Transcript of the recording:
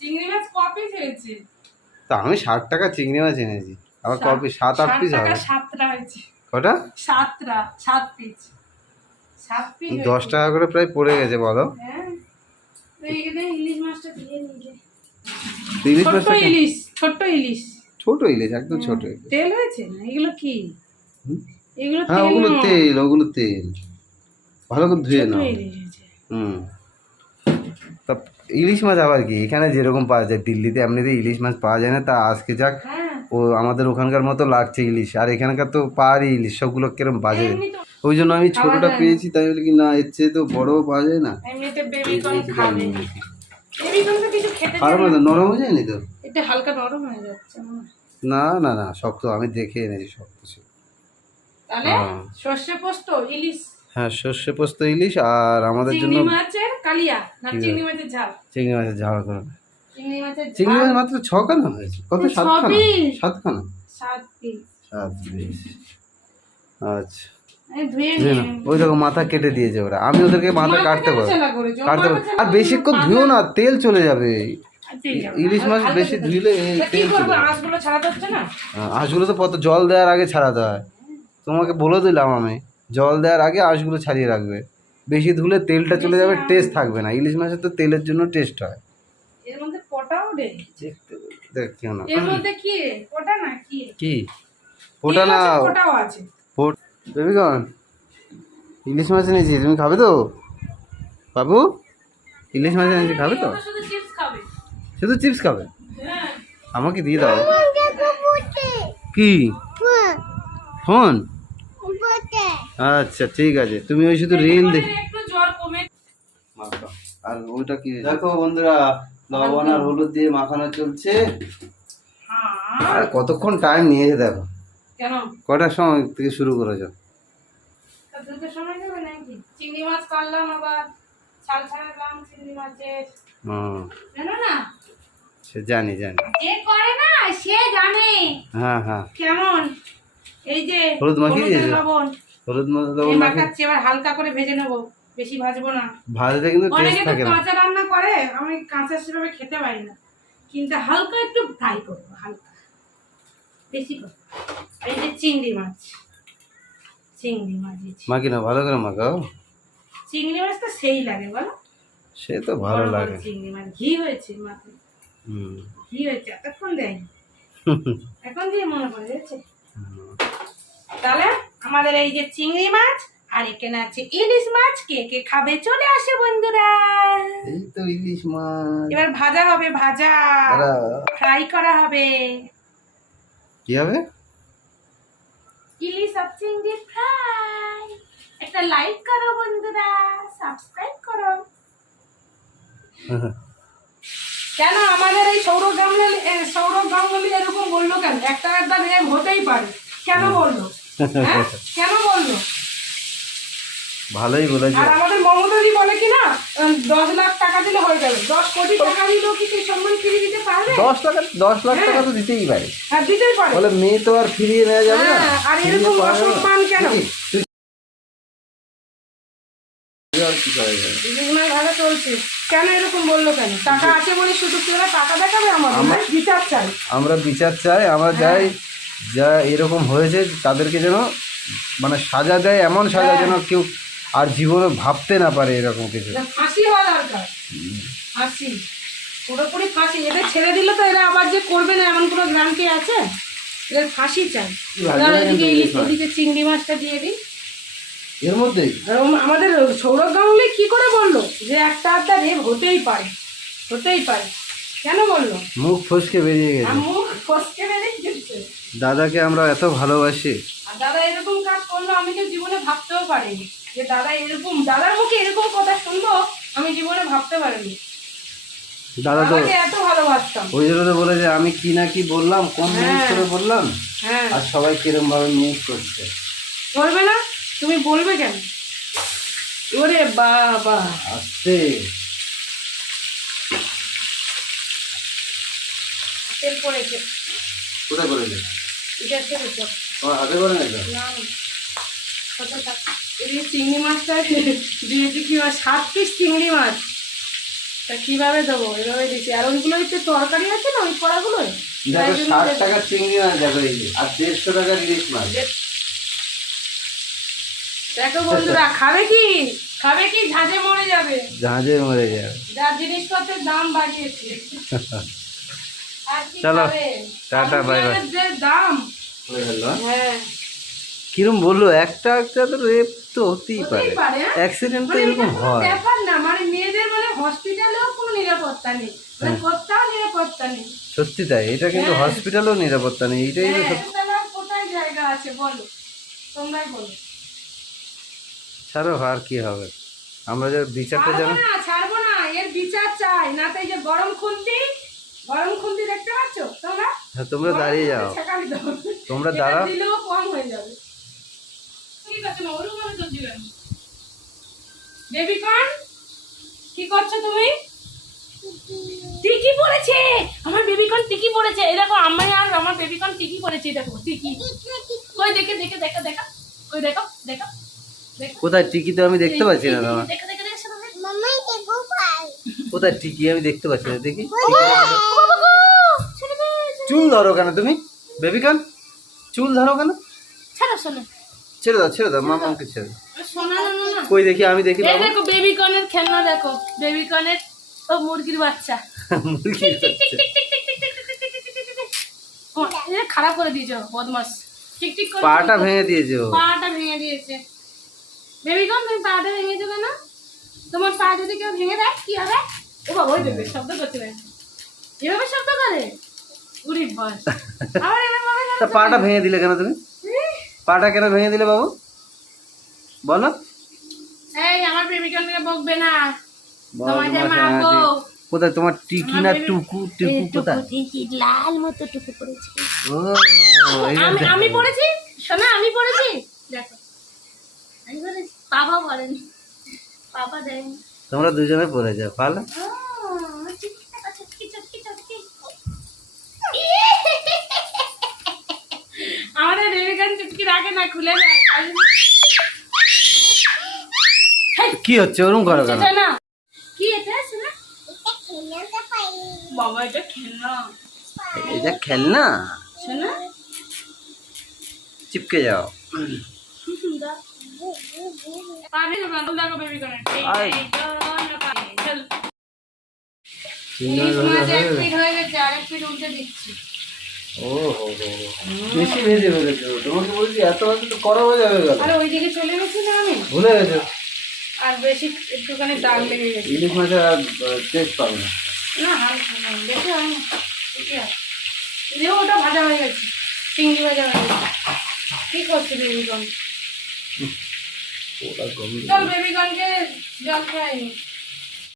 চিংড়ি মাছ কপি হয়েছে। তা আমি 60 টাকা চিংড়ি মাছ এনেছি, আবার কপি 7-8 পিস হবে। 7টা হয়েছে। কটা? 7টা, 7 পিস। 7 পিস 10 টাকা করে প্রায় পড়ে গেছে বলো। হ্যাঁ, এইখানে ইলিশ মাছটা দিয়ে নিয়ে। ইলিশ মাছটা ইলিশ, ছোট ইলিশ। ছোট ইলিশ, একদম ছোট ইলিশ। তেল হয়েছে না? এগুলো কি? এগুলো হ্যাঁ, ওগুলো তেল, ওগুলো তেল। ভালো করে ধুয়ে নাও। তা ইলিশ মাছ আবার কি এখানে যেরকম পাওয়া যায়, দিল্লিতে এমনিতে ইলিশ মাছ পাওয়া যায় না, তা আজকে যাক ও আমাদের ওখানকার মতো লাগছে ইলিশ, আর এখানকার তো পাহাড়ি ইলিশ সবগুলো কিরম বাজে, ওই জন্য আমি ছোটটা পেয়েছি, তাই বলি কি না এর চেয়ে তো বড়ও পাওয়া যায় না। খারাপ না, নরম হয়ে যায়নি তো? এটা হালকা নরম হয়ে যাচ্ছে। না না না, শক্ত, আমি দেখে এনেছি শক্ত ছিল। তাহলে সর্ষে পোস্ত ইলিশ, হ্যাঁ সর্ষে পোস্ত ইলিশ, আর আমাদের জন্য চিংড়ি মাছের কালিয়া না চিংড়ি মাছের ঝাল। চিংড়ি মাছের ঝাল করে। চিংড়ি মাছ মাত্র 6খানা হয়েছে। কত? 7খানা? 7খানা? 7 পিস। 7 পিস। আচ্ছা, ধুয়ে ওই দেখো মাথা কেটে দিয়েছে ওরা, আমি ওদেরকে মাথা কাটতে পারবো, আর বেশিক্ষণ ধুয়েও না, তেল চলে যাবে। ইলিশ মাছ বেশি ধুইলে তেল চলে যাবে। আঁশগুলো ছাড়াতে হচ্ছে না? আঁশগুলো তো কত জল দেওয়ার আগে ছাড়াতে হয়, তোমাকে বলে দিলাম আমি, জল দেওয়ার আগে আঁশগুলো ছাড়িয়ে রাখবে। বেশি ধুলে তেলটা চলে যাবে, টেস্ট থাকবে না। ইলিশ মাছের তো তেলের জন্য টেস্ট হয়। এর মধ্যে পোটাও রে, দেখ কেন এর মধ্যে কি পোটা না কি পোটা না, পোটাও আছে। বেবিগণ ইলিশ মাছ এনেছি, তুমি খাবে তো? বাবু ইলিশ মাছ এনেছি, খাবে তো? শুধু চিপস খাবে? আমাকে দিয়ে দাও। কি ফোন? আচ্ছা ঠিক আছে, তুমি ওই শুধু রিল দেখ। আর ওইটা কি দেখো বন্ধুরা, লবণ আর হলুদ দিয়ে মাখানো চলছে। আর কতক্ষণ টাইম নিয়েছে দেখো। কটার সময় থেকে শুরু করেছো? চিংড়ি মাছ কাটলাম, আবার ছাল ছাড়ালাম চিংড়ি মাছের। জানো না? সে জানি যে করে না সে জানে। হ্যাঁ হ্যাঁ। কেমন? এই যে হলুদ মাখিয়ে দিয়েছো? লবণ, হলুদ লবণ মাখাচ্ছি, এবার হালকা করে ভেজে নেবো, বেশি ভাজবো না। ভাজতে কিন্তু টেস্ট থাকে না। কাঁচা রান্না করে, আমি কাঁচা সেভাবে খেতে পারি না, কিন্তু হালকা একটু ফ্রাই করবো, হালকা বেশি করবো। এই যে চিংড়ি মাছ মাখি না, ভালো করে মাখাও। চিংড়ি মাছ তো সেই লাগে বলো? সে তো ভালো লাগে। চিংড়ি মাছ ঘি হয়েছে মাথায়, ঘি হয়েছে, এতক্ষণ দেয়নি, এখন দিয়ে মনে পড়ে যাচ্ছে। তাহলে আমাদের এই যে চিংড়ি মাছ, আর এখানে আছে ইলিশ মাছ, কে কে খাবে চলে আসে বন্ধুরা। এই তো ইলিশ মাছ এবার ভাজা হবে, ভাজা ফ্রাই করা হবে। কি হবে? ইলিশ আর চিংড়ি ফ্রাই। একটা লাইক করো বন্ধুরা, সাবস্ক্রাইব করো। কেন আমাদের এই সৌরভ গাঙ্গুলি এরকম বললো কেন? একটা রেপ হতেই পারে, কেন বললো? কেন বললো? ভালোই বলেছে। আর আমাদের মমতাদি বলে কি না, 10 লাখ টাকা দিলে হয়ে যাবে। 10 কোটি টাকা দিলেও কি সেই সম্মান ফিরিয়ে দিতে পারবে? 10 লাখ টাকা তো দিতেই পারে। হ্যাঁ, দিতেই পারে। বলে মেয়ে তো আর ফিরিয়ে নেওয়া যাবে না। আর এরকম অসম্মান কেন? ভালো চলছে, কেন এরকম বললো কেন? টাকা আছে বলে শুধু তোরা টাকা দেখাবে? আমাদের বিচার চাই, আমরা বিচার চাই, আমরা চাই যা এরকম হয়েছে তাদেরকে যেন মানে সাজা দেয়, এমন সাজা যেন কেউ আর জীবনে ভাবতে না পারে এরকম কিছু। ফাঁসি হওয়া দরকার, ফাঁসি, পুরোপুরি ফাঁসি। এদের ছেড়ে দিলে তো এরা আবার যে করবে না এমন কোনো গ্রান্টি আছে? এদের ফাঁসি চাই। এদিকে চিংড়ি মাছটা দিয়ে দিই এর মধ্যে। আমাদের সৌরভ গাঙ্গুলি কি করে বললো যে একটা আধটা রেপ হতেই পারে? হতেই পারে কেন বললো? মুখ ফসকে বেরিয়ে গেছে। মুখ ফসকে বেরিয়ে গেছে। দাদাকে আমরা এত ভালোবাসি, আর দাদা এরকম কাজ করলো আমি তো জীবনে ভাবতেও পারিনি যে দাদা এরকম, দাদার মুখে এরকম কথা শুনবো আমি জীবনে ভাবতে পারিনি। দাদা তো এত ভালোবাসতাম, ওই জন্য তো বলে যে আমি কি না কি বললাম, কোন মিনিট করে বললাম, আর সবাই কিরম ভাবে মিস করছে। বলবে না? তুমি বলবে কেন? ওরে বাবা, আস্তে তেল পড়েছে। কোথায় করেছে? এটা তেল তো তোমার হাতে করে নাই তো? না, কতটা এই চিংড়ি মাছটা দিয়েছি কি 7 পিস চিংড়ি মাছ, তা কিভাবে দেবো? এভাবে দিচ্ছি। আর ওইগুলোই তো তরকারি আছে না, ওই কড়াগুলোই। দেখো 60 টাকার চিংড়ি মাছ দেখো এই যে, আর 150 টাকার ইলিশ মাছ। দেখো বন্ধুরা, খাবে কি? খাবে কি? ঝাঁঝে মরে যাবে। জাহাজে মরে যাবে। যা জিনিসপত্রের দাম বাড়িয়েছে। আর কি চলো, খাবে? টাটা, আলু বাই বাই। পেঁয়াজের যে দাম। হ্যাঁ, কিরম বললো, একটা একটা তো রেপ তো হতেই পারে, হতেই পারে, হ্যাঁ? অ্যাক্সিডেন্ট তো মানে এরকম এটা কোনো হয়। ব্যাপার না, মানে মেয়েদের মানে হসপিটালেও কোনো নিরাপত্তা নেই, মানে কোথাও নিরাপত্তা নেই। সত্যি তাই, এটা কিন্তু হ্যাঁ। হসপিটালেও নিরাপত্তা নেই, এইটাই তো হ্যাঁ, সত্যি। তাহলে আর কোথায় জায়গা আছে বলো? তোমরাই বলো। ছাড়ো, আর কি হবে, আমরা যে বিচারটা জানো। ছাড়বো না, এর বিচার চাই। না তো এই যে গরম খুন্তি দেখতে পাচ্ছ তোমরা? হ্যাঁ, তোমরা দাঁড়িয়ে যাও, ছেঁকালি দাও। তোমরা এটা দাঁড়াও। দিলেও কম হয়ে যাবে। ঠিক আছে না, ওরকম ভাবে চলছিল। বেবি কর্ন, কি করছো তুমি? টিকি পড়েছে, আমার বেবি কর্ন টিকি পড়েছে। এই দেখো, আমি আর আমার বেবি কর্ন টিকি পড়েছে। এই দেখো টিকি। কই দেখে দেখে দেখো দেখো, কই দেখো দেখো দেখো। কোথায় টিকি? তো আমি দেখতে পাচ্ছি না তোমার। দেখো দেখো দেখো শোনো। কোথায় টিকি? আমি দেখতে পাচ্ছি না, দেখি। চুল ধরো কেন তুমি, বেবিকান? চুল ধরো কেন? ছাড়ো শোনো, ছেড়ে দাও মামাকে, ছেড়ে দাও। শোনা না না। কই দেখি, আমি দেখি। এই দেখো বেবি কর্নের খেলনা, দেখো বেবি কর্নের ও মুরগির বাচ্চা। মুরগির বাচ্চা। ও, এটা খারাপ করে দিয়েছো বদমাস। টিক টিক করে পাটা ভেঙে দিয়েছে ও। পাটা ভেঙে দিয়েছে। বেবি কর্ন, তুমি পাটা ভেঙেছো কেন? তোমার পা যদি কেউ ভেঙে দেয় কি হবে? ও বাবা, ওই দেখবে শব্দ করছে না, এভাবে শব্দ করে উড়ি বল। আবার এভাবে তা পাটা ভেঙে দিলে কেন তুমি? পাটা কেন ভেঙে দিলে বাবু, বলো? এই আমার বেবি কর্নকে বকবে না, বদমাশ, তোমাকে মারবো। কোথায় তোমার টিকি না টুকু? টুকু কোথায়? ঠিকই লাল মতো টুকু পড়েছে। ও, এইটা আমি দেখো। আমি পড়েছি, শোনা, আমি পড়েছি। দেখো, আমি পড়েছি, বাবা বলেনি, বাবা দেয়নি। তোমরা দুজনে পড়ে যাও, ভালো। আমাদের বেবিকান চুটকি রাখে না, খুলে যায়। কি হচ্ছে ওরকম করো কেন? সেটা না, কি এটা শোনা? বাবা এটা খেলনা, এটা খেলনা, শোনা। চিপকে যাও। পানি দেখো বেবিকানের। আয়। এক পিঠ হয়ে গেছে, আরেক পিঠ উল্টে দিচ্ছি। ও হো হো, বেশি ভেজে ফেলেছো, তোমাকে বলছি এত ভাজে তো করা হয়ে যাবে গেল, আর ওইদিকে চলে গেছি না আমি, ভুলে গেছো। আর বেশি একটুখানি দাগ লেগে গেছে। ইলিশ মাছের আর টেস্ট পাবে না। না হালকা না, বেশি হয় না, ঠিকই আছে। যেও ওটা ভাজা হয়ে গেছে, চিংড়ি ভাজা হয়ে গেছে। কি করছে বেবিকন? ওরা গন্ধ। চল বেবিকনকে জল খাইনি।